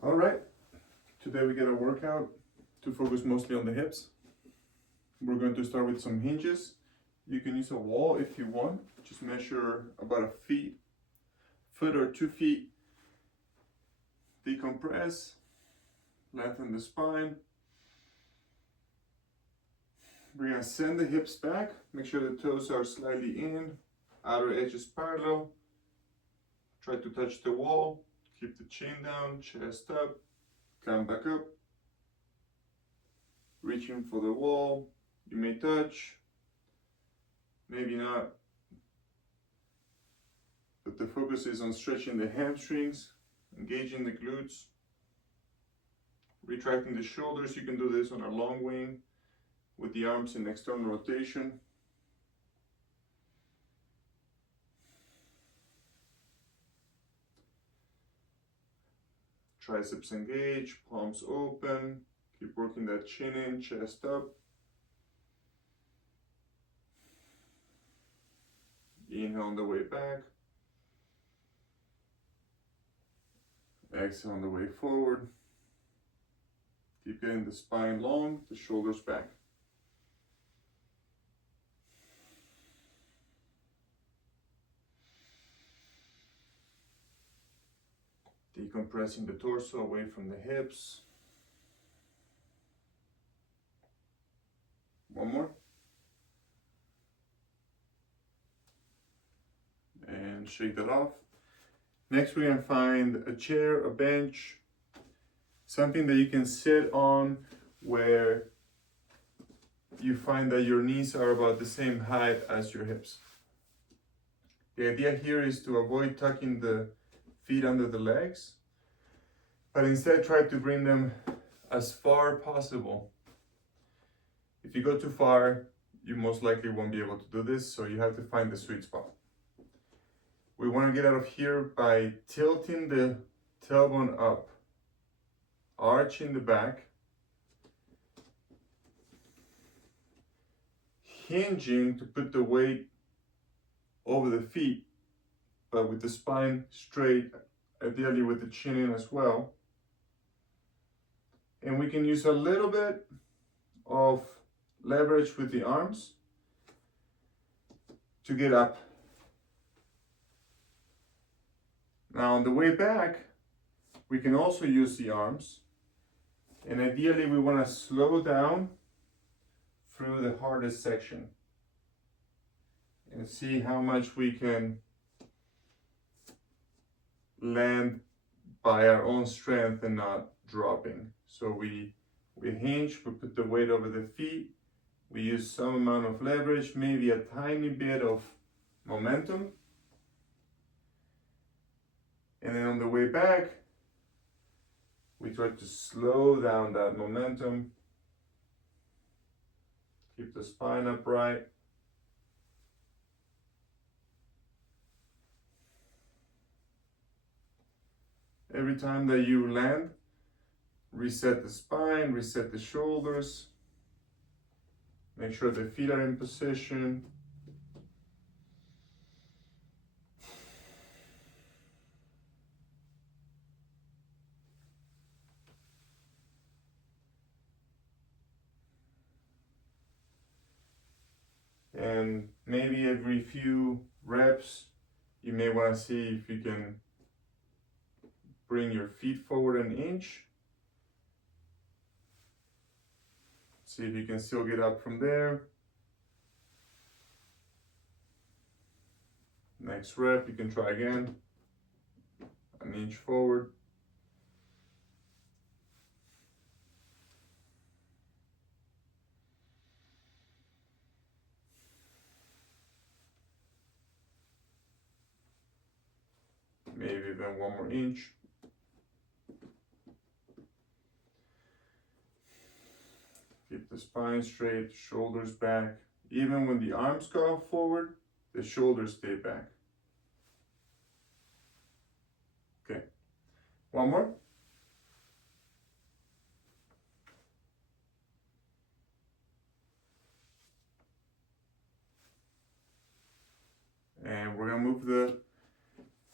All right, today we get a workout to focus mostly on the hips. We're going to start with some hinges. You can use a wall if you want. Just measure about a foot or 2 feet. Decompress, lengthen the spine. We're gonna send the hips back. Make sure the toes are slightly in, outer edges parallel. Try to touch the wall. Keep the chin down, chest up, come back up. Reaching for the wall. You may touch, maybe not. But the focus is on stretching the hamstrings, engaging the glutes, retracting the shoulders. You can do this on a long wing with the arms in external rotation. Triceps engaged, palms open. Keep working that chin in, chest up. Inhale on the way back. Exhale on the way forward. Keep getting the spine long, the shoulders back. Decompressing the torso away from the hips. One more. And shake that off. Next, we're gonna find a chair, a bench, something that you can sit on where you find that your knees are about the same height as your hips. The idea here is to avoid tucking the feet under the legs, but instead try to bring them as far possible. If you go too far, you most likely won't be able to do this, so you have to find the sweet spot. We want to get out of here by tilting the tailbone up, arching the back, hinging to put the weight over the feet, but with the spine straight, ideally with the chin in as well. And we can use a little bit of leverage with the arms to get up. Now on the way back, we can also use the arms, and ideally we want to slow down through the hardest section and see how much we can land by our own strength and not dropping. So we hinge, we put the weight over the feet, we use some amount of leverage, maybe a tiny bit of momentum. And then on the way back, we try to slow down that momentum. Keep the spine upright. Every time that you land, reset the spine, reset the shoulders. Make sure the feet are in position. And maybe every few reps, you may want to see if you can bring your feet forward an inch. See if you can still get up from there. Next rep, you can try again. An inch forward. Maybe even one more inch. Keep the spine straight, shoulders back. Even when the arms go forward, the shoulders stay back. Okay, one more. And we're gonna move the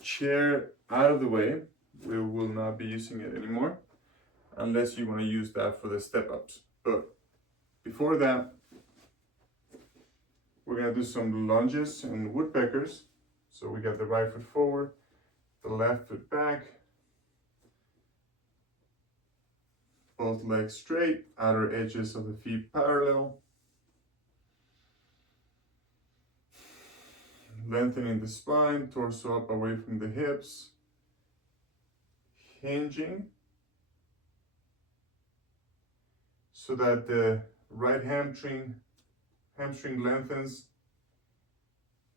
chair out of the way. we will not be using it anymore unless you want to use that for the step ups. But before that, we're gonna do some lunges and woodpeckers. So we got the right foot forward, the left foot back, both legs straight, outer edges of the feet parallel. Lengthening the spine, torso up away from the hips. Hinging so that the right hamstring lengthens.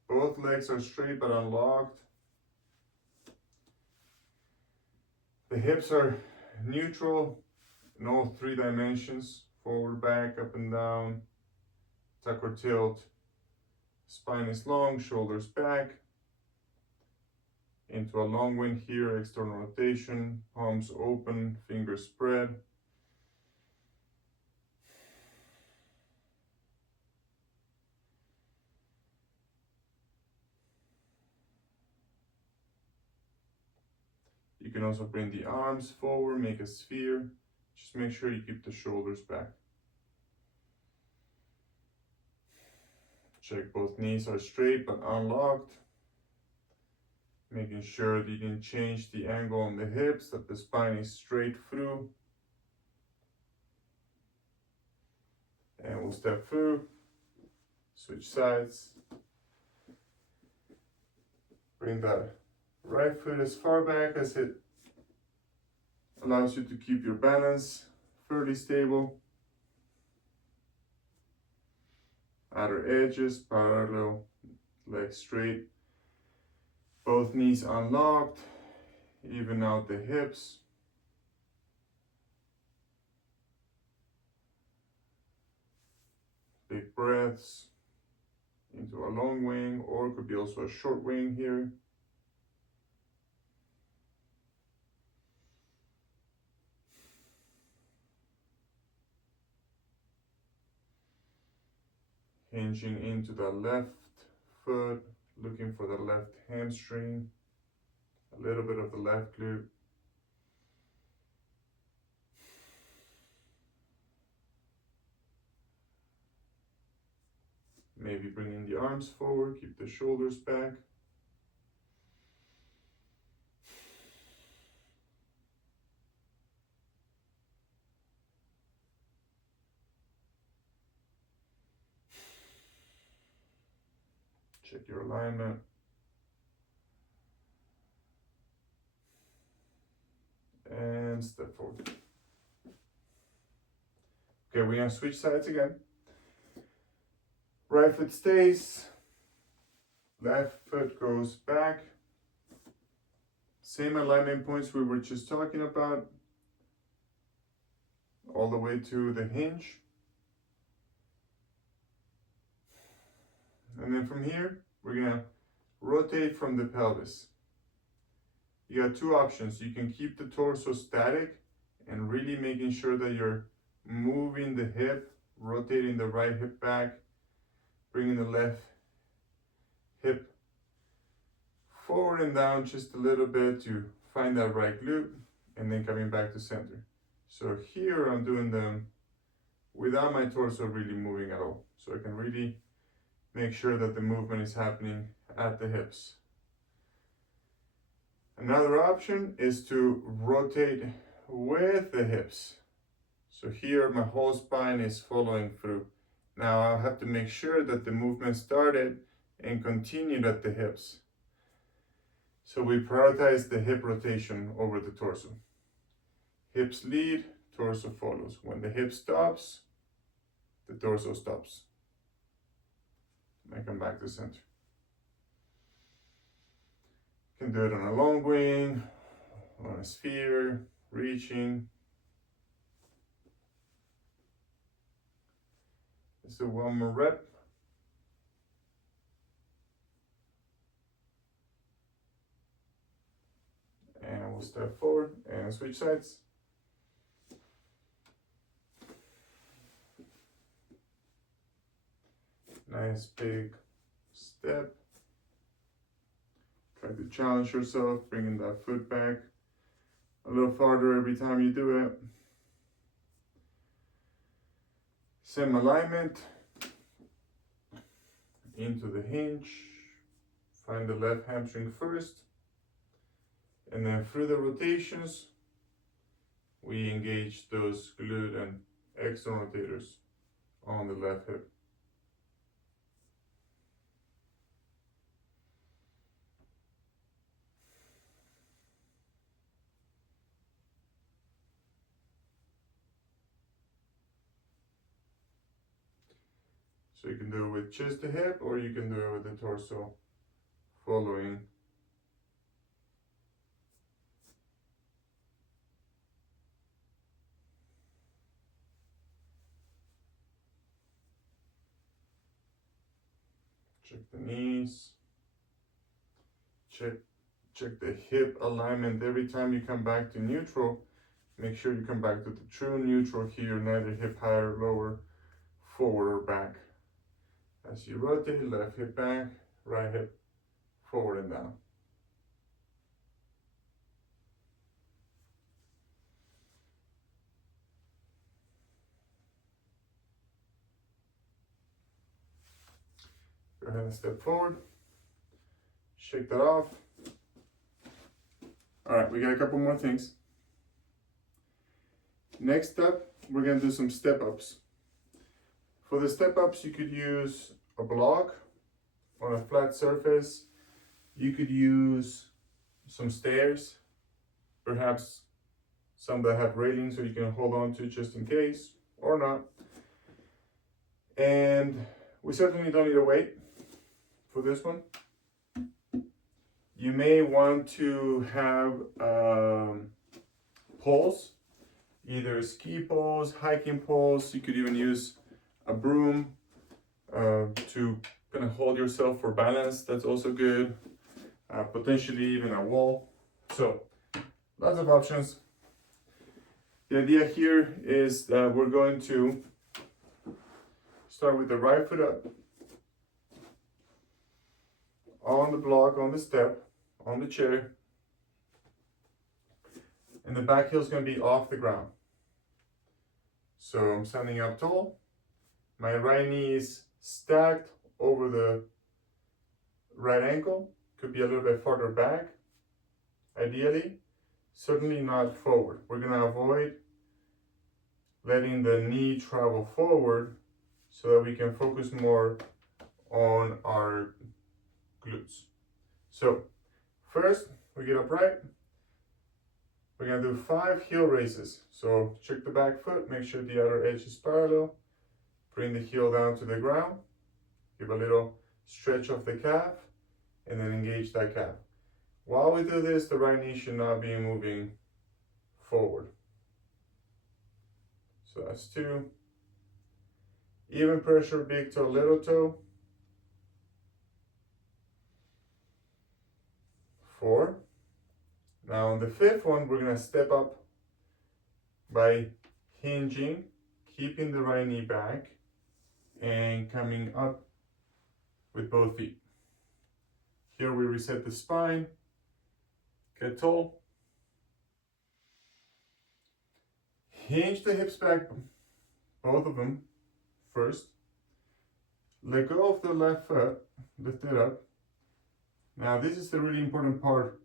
Both legs are straight but unlocked. The hips are neutral in all three dimensions: forward, back, up and down, tuck or tilt. Spine is long, shoulders back. Into a long wind here, external rotation, palms open, fingers spread. You can also bring the arms forward, make a sphere. Just make sure you keep the shoulders back. Check both knees are straight but unlocked. Making sure that you can change the angle on the hips, that the spine is straight through. And we'll step through, switch sides. Bring that right foot as far back as it allows you to keep your balance fairly stable. Outer edges parallel, legs straight. Both knees unlocked, even out the hips. Big breaths into a long wing, or it could be also a short wing here. Hinging into the left foot, looking for the left hamstring, a little bit of the left glute. Maybe bringing the arms forward, keep the shoulders back. Check your alignment. And step forward. Okay, we're gonna switch sides again. Right foot stays, left foot goes back. Same alignment points we were just talking about, all the way to the hinge. And then from here, we're gonna rotate from the pelvis. You got two options. You can keep the torso static and really making sure that you're moving the hip, rotating the right hip back, bringing the left hip forward and down just a little bit to find that right glute, and then coming back to center. So here I'm doing them without my torso really moving at all. So I can really make sure that the movement is happening at the hips. Another option is to rotate with the hips. So here my whole spine is following through. Now I'll have to make sure that the movement started and continued at the hips. So we prioritize the hip rotation over the torso. Hips lead, torso follows. When the hip stops, the torso stops. I come back to center. You can do it on a long wing, on a sphere, reaching. Let's do one more rep. And we'll step forward and switch sides. Nice big step. Try to challenge yourself, bringing that foot back. a little farther every time you do it. Same alignment into the hinge. Find the left hamstring first, and then through the rotations, we engage those glute and external rotators on the left hip. So you can do it with chest to hip, or you can do it with the torso following. Check the knees. Check the hip alignment every time you come back to neutral. Make sure you come back to the true neutral here, neither hip higher, lower, forward or back. As you rotate, left hip back, right hip forward and down. Go ahead and step forward. Shake that off. All right, we got a couple more things. Next up, we're gonna do some step ups. For the step ups, you could use a block on a flat surface. You could use some stairs, perhaps some that have railings so you can hold on to just in case, or not. And we certainly don't need a weight for this one. You may want to have poles, either ski poles, hiking poles. You could even use a broom to kind of hold yourself for balance. That's also good. Potentially even a wall. So lots of options. The idea here is that we're going to start with the right foot up on the block, on the step, on the chair, and the back heel is going to be off the ground. So I'm standing up tall. My right knee is stacked over the right ankle. Could be a little bit farther back, ideally. Certainly not forward. We're going to avoid letting the knee travel forward so that we can focus more on our glutes. So first, we get upright. We're going to do 5 heel raises. So check the back foot, make sure the outer edge is parallel. Bring the heel down to the ground. Give a little stretch of the calf, and then engage that calf. While we do this, the right knee should not be moving forward. So that's 2. Even pressure, big toe, little toe. 4. Now on the 5th one, we're gonna step up by hinging, keeping the right knee back, and coming up with both feet. Here we reset the spine, get tall. Hinge the hips back, both of them first. Let go of the left foot, lift it up. Now this is the really important part.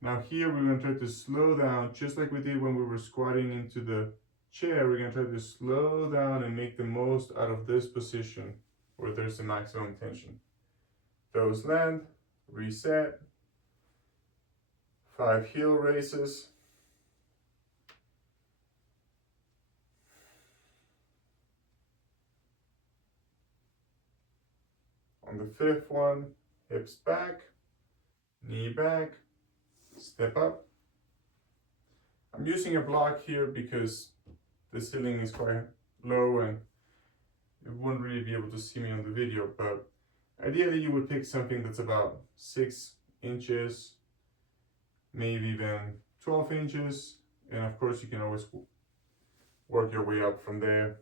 Now here we're going to try to slow down, just like we did when we were squatting into the chair. We're going to try to slow down and make the most out of this position where there's the maximum tension. Toes land, reset, 5 heel raises. On the 5th one, hips back, knee back, step up. I'm using a block here because the ceiling is quite low and you wouldn't really be able to see me on the video, but ideally you would pick something that's about 6 inches, maybe even 12 inches, and of course you can always work your way up from there.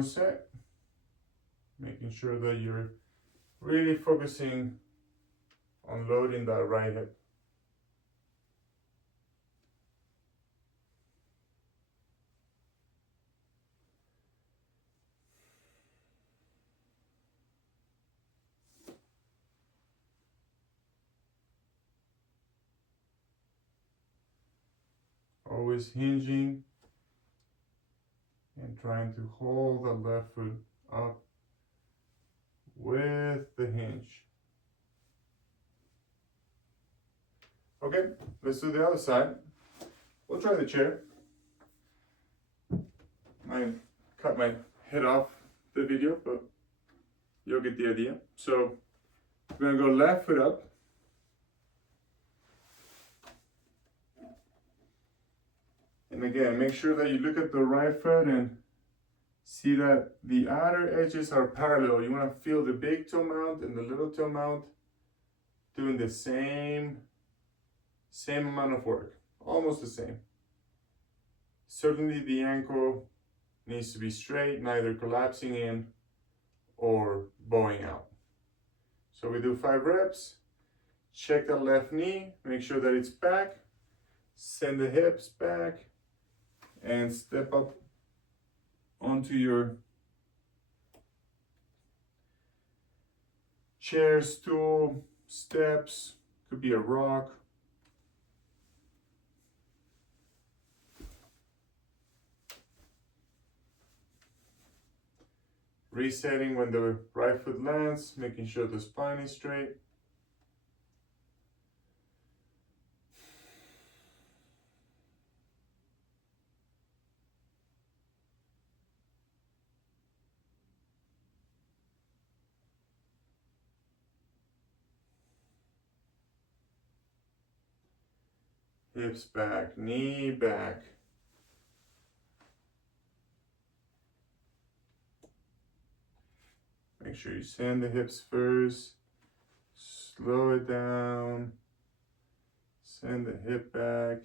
more set. Making sure that you're really focusing on loading that right hip. Always hinging and trying to hold the left foot up with the hinge. Okay, let's do the other side. We'll try the chair. I cut my head off the video, but you'll get the idea. So we're gonna go left foot up. And again, make sure that you look at the right foot and see that the outer edges are parallel. You want to feel the big toe mount and the little toe mount doing the same amount of work, almost the same. Certainly the ankle needs to be straight, neither collapsing in or bowing out. So we do 5 reps, check the left knee, make sure that it's back, send the hips back, and step up onto your chair, stool, steps, could be a rock. Resetting when the right foot lands, making sure the spine is straight. Hips back, knee back. Make sure you send the hips first, slow it down, send the hip back,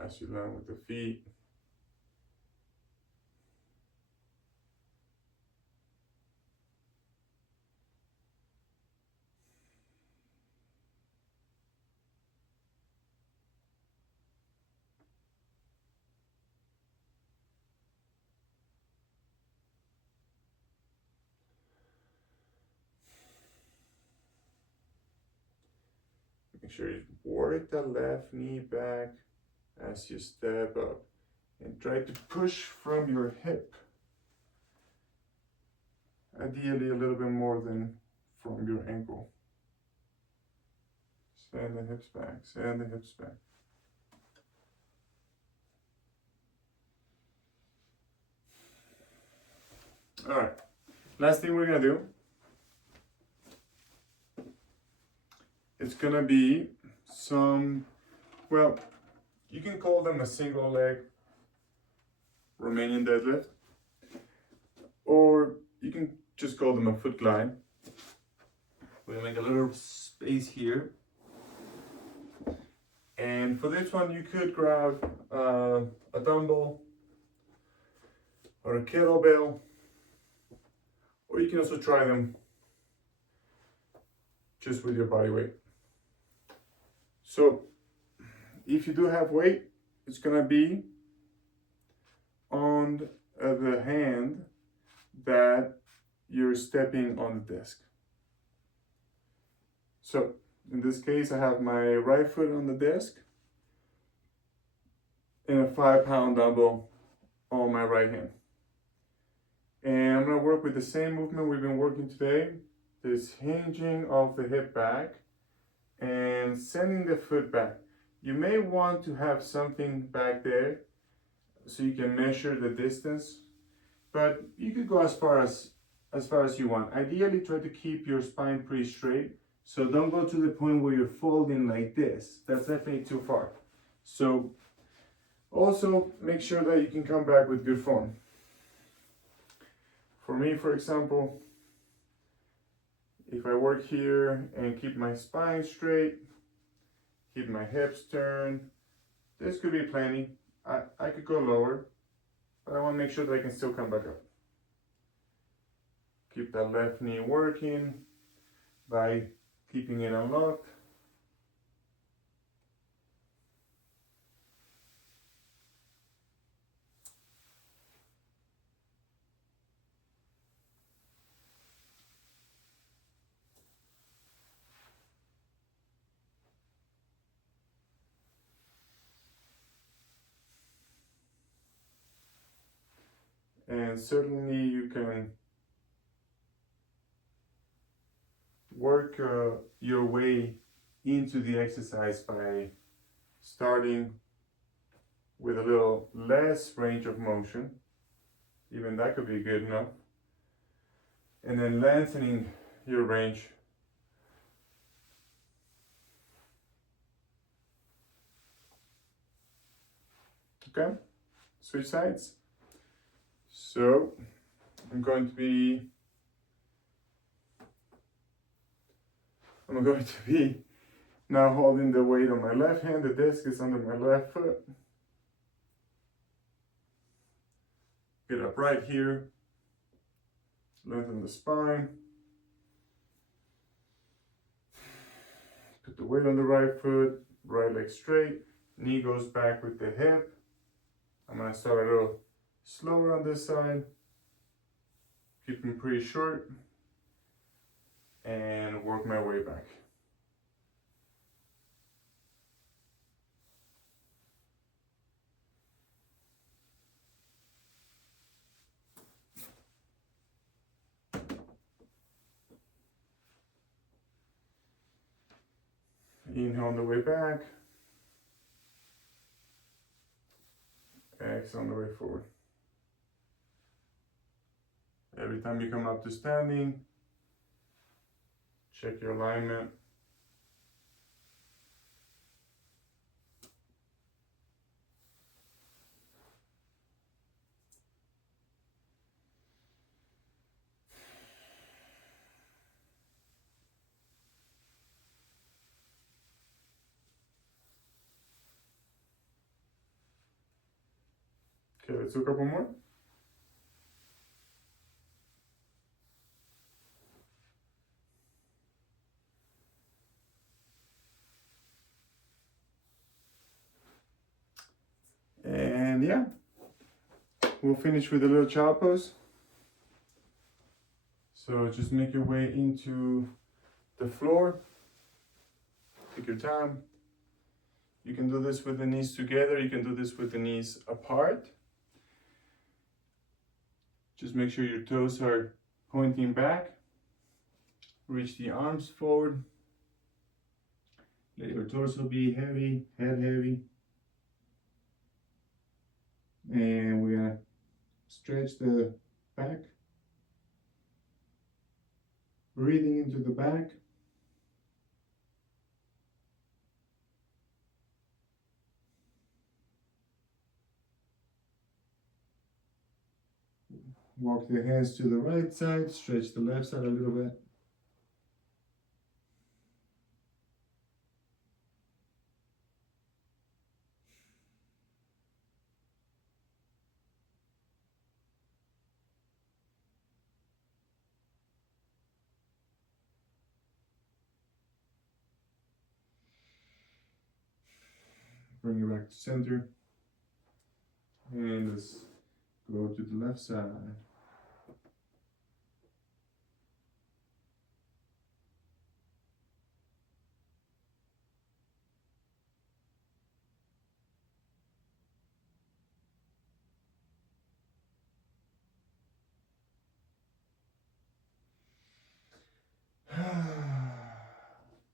as you land with the feet. Make sure you work the left knee back as you step up and try to push from your hip. Ideally a little bit more than from your ankle. Send the hips back, send the hips back. All right, last thing we're gonna do, it's gonna be some, well, you can call them a single leg Romanian deadlift, or you can just call them a foot glide. We're gonna make a little space here. And for this one, you could grab a dumbbell or a kettlebell, or you can also try them just with your body weight. So if you do have weight, it's gonna be on the hand that you're stepping on the desk. So in this case, I have my right foot on the desk and a 5-pound dumbbell on my right hand. And I'm gonna work with the same movement we've been working today, this hinging of the hip back and sending the foot back. You may want to have something back there so you can measure the distance, but you could go as far as you want. Ideally, try to keep your spine pretty straight. So don't go to the point where you're folding like this. That's definitely too far. So also make sure that you can come back with good form. For me, for example, if I work here and keep my spine straight, keep my hips turned, this could be plenty. I could go lower, But I want to make sure that I can still come back up. Keep that left knee working by keeping it unlocked. And certainly you can work your way into the exercise by starting with a little less range of motion. Even that could be good enough. And then lengthening your range. Okay, switch sides. So I'm going to be now holding the weight on my left hand. The disc is under my left foot. Get up right here. Lengthen the spine. Put the weight on the right foot, right leg straight. Knee goes back with the hip. I'm gonna start a little slower on this side. Keep them pretty short. And work my way back. Inhale on the way back. Exhale on the way forward. Every time you come up to standing, check your alignment. Okay, let's do a couple more. And yeah, we'll finish with a little child pose. So just make your way into the floor. Take your time. You can do this with the knees together. You can do this with the knees apart. Just make sure your toes are pointing back. Reach the arms forward. Let your torso be heavy, head heavy. And we're gonna stretch the back. Breathing into the back. Walk the hands to the right side, stretch the left side a little bit. Bring it back to center. And let's go to the left side.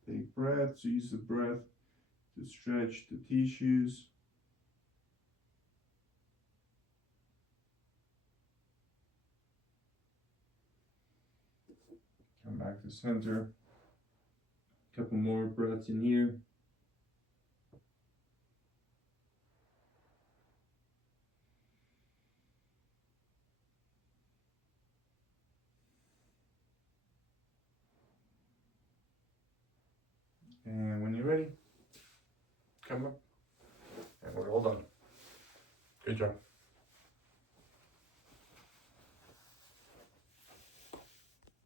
Take breaths, use the breath to stretch the tissues. Come back to center. A couple more breaths in here. And when you're ready, come up and we're all done. Good job.